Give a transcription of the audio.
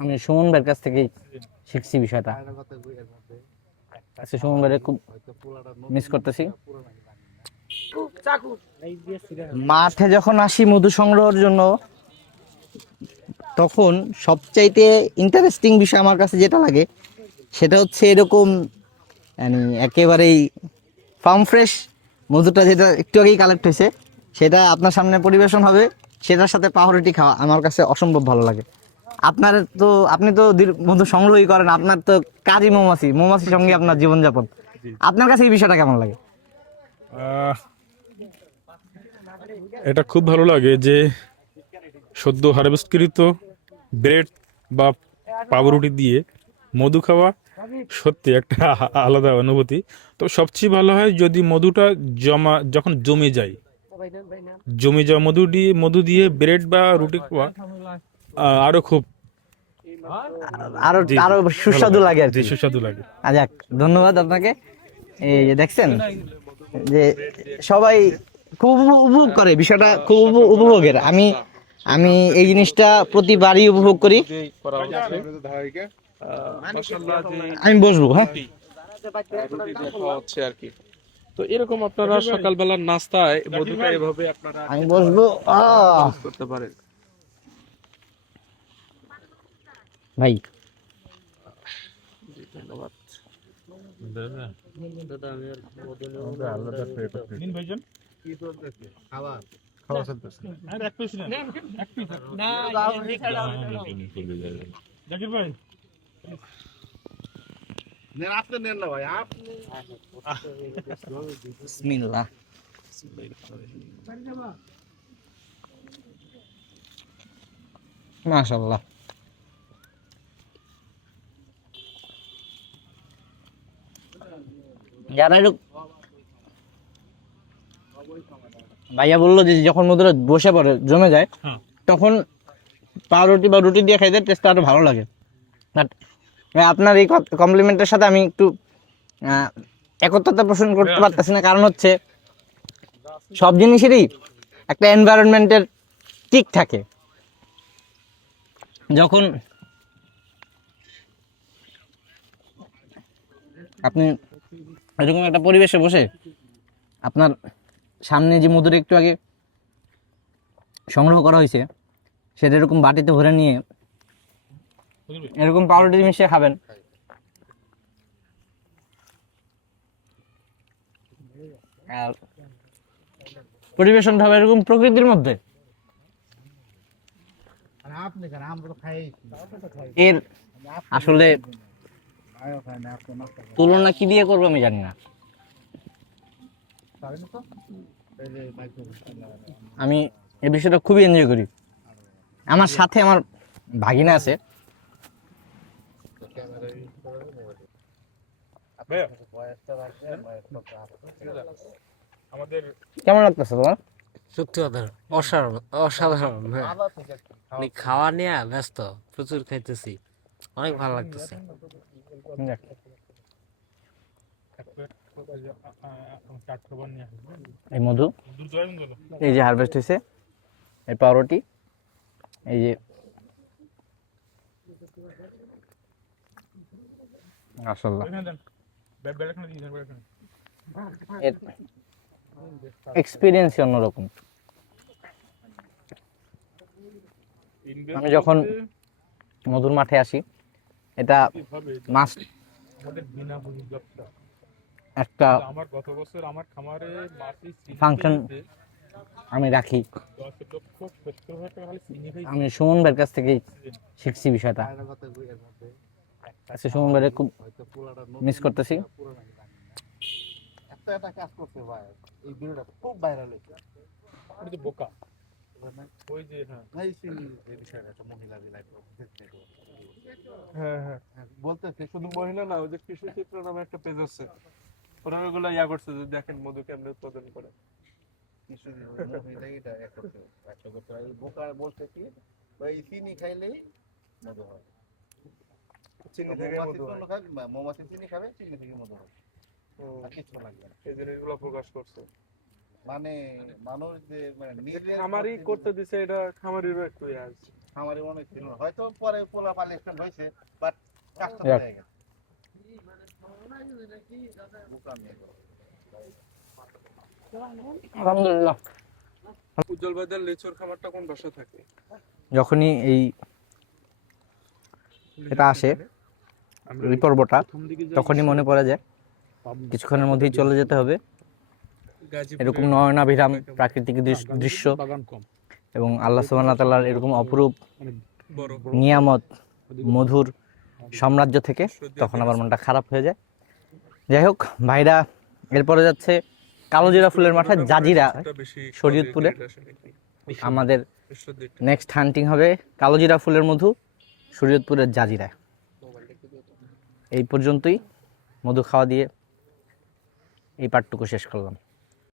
আমি সুমন ভাইয়ের কাছ থেকে শিখছি বিষয়টা। আচ্ছা সুমন ভাইয়ের খুব মিস করতেছি। মাঠে যখন আসি মধু সংগ্রহের জন্য, তখন সবচাইতে ইন্টারেস্টিং বিষয় আমার কাছে যেটা লাগে, সেটা হচ্ছে এরকম মানে একেবারেই ফার্ম ফ্রেশ মধুটা যেটা একটু আগেই কালেক্ট হয়েছে, সেটা আপনার সামনে পরিবেশন হবে, সেটার সাথে পাউরুটি খাওয়া আমার কাছে অসম্ভব ভালো লাগে। আপনার তো আপনি তো দীর্ঘ- মধু সংগ্রহই করেন। আপনার তো কাজই মৌমাছি। মৌমাছির সঙ্গে আপনার জীবনযাপন। আপনার কাছে এই বিষয়টা কেমন লাগে? এটা খুব ভালো লাগে যে সদ্য হারভেস্টকৃত ব্রেড বা পাউরুটি দিয়ে মধু খাওয়া সত্যি একটা আলাদা অনুভূতি। তো সবচেয়ে ভালো হয় যদি মধুটা জমা যখন জমে যায়। জমে যাওয়া মধু দিয়ে মধু দিয়ে ব্রেড বা রুটি খাওয়া আরও খুব আরও আরও সুস্বাদু লাগে আর কি। সুস্বাদু লাগে। যাক ধন্যবাদ আপনাকে। এই যে দেখছেন যে সবাই খুব উপভোগ- উপভোগ করে বিষয়টা খুব উপভোগের। আমি আমি এই জিনিসটা প্রতিবারই উপভোগ করি। আমি বসবো হ্যাঁ? হচ্ছে আর কি তো এরকম আপনারা সকালবেলার নাস্তায় মধুটা এভাবে আপনারা আমি বসবো। করতে পারেন। ভাই। ধন্যবাদ। বিসমিল্লাহ। মাশাআল্লাহ। যারা ভাইয়া বলল যে যখন মধুরা বসে পড়ে জমে যায় হ্যাঁ। তখন পাউরুটি বা রুটি দিয়ে খাইতে টেস্টটা আরও ভালো লাগে। বাট আপনার এই কমপ্লিমেন্টের সাথে আমি একটু একত্রতা পোষণ করতে পারতেছি না। কারণ হচ্ছে সব জিনিসেরই একটা এনভায়রনমেন্টের ঠিক থাকে। যখন আপনি এরকম একটা পরিবেশে বসে আপনার সামনে যে মধুর একটু আগে সংগ্রহ করা হয়েছে সেটা এরকম বাটিতে ভরে নিয়ে এরকম পাউরুটি মিশিয়ে খাবেন। আর পরিবেশনটা হবে এরকম প্রকৃতির মধ্যে। এর আসলে তুলনা কি দিয়ে করব আমি জানি না। আমি এই বিষয়টা খুবই এনজয় করি। আমার সাথে আমার ভাগিনা আছে। কেমন লাগতেছে তোমার? সত্যি কথা, অসাধারণ অসাধারণ হ্যাঁ। খাওয়া নিয়ে ব্যস্ত, প্রচুর খাইতেছি। অনেক ভালো লাগতেছে। এই মধু। এই যে হারভেস্ট হয়েছে এই পাউরুটি, এই যে এক্সপিরিয়েন্স অন্যরকম। আমি যখন মধুর মাঠে আসি। এটা মাস্ট একটা আমার গত বছর আমার খামারে Function আমি রাখি। আমি সুমন ভাইয়ের কাছ থেকেই শিখছি বিষয়টা। আচ্ছা সুমন ভাইয়ের খুব মিস করতেছি। একটা একটা কাজ করছে ভাই। এই ভিডিওটা খুব ভাইরাল হয়েছে। বোকা। ওই যে হ্যাঁ ভাই চিনি যে বিষয়টা একটা মহিলা লাইফ হ্যাঁ। হ্যাঁ বলতেছে শুধু মহিলা না ওই যে কৃষি চিত্র নামে একটা পেজ আছে। ওরা ওগুলো ইয়া করছে যে দেখেন মধু কেমনে উৎপাদন করে। কি চিনি খাইলেই মধু হয়। চিনি থেকে মৌমাছি মধু হয় চিনি খাবে চিনি থেকে মধু হয়। হুম, কিছু লাগবে না এই জিনিসগুলো প্রকাশ করছে। মানে মানুষ যে মানে খামারি করতে দিছে এটা খামারিরও একটু আছে। খামারে মনে ছিল। হয়তো পরে পোলা হয়েছে বাট কাজটা হয়ে গেছে। আলহামদুলিল্লাহ। উজ্জ্বল ভাইদের লিচুর খামারটা কোন বাসা থাকে? যখনই এই এটা আসে এই পর্বটা তখনই মনে পড়ে যায়। কিছুক্ষণের মধ্যেই চলে যেতে হবে। এরকম নয়নাভিরাম প্রাকৃতিক দৃশ- দৃশ্য এবং আল্লাহ সুবহানাহু ওয়া তাআলার এরকম অপরূপ নিয়ামত মধুর সাম্রাজ্য থেকে তখন আমার মনটা খারাপ হয়ে যায়। যাই হোক ভাইরা এরপরে যাচ্ছে কালোজিরা ফুলের মাঠে জাজিরা শরীয়তপুরে? আমাদের নেক্সট হান্টিং হবে কালোজিরা ফুলের মধু শরীয়তপুরের জাজিরা। এই পর্যন্তই মধু খাওয়া দিয়ে এই পাঠটুকু শেষ করলাম।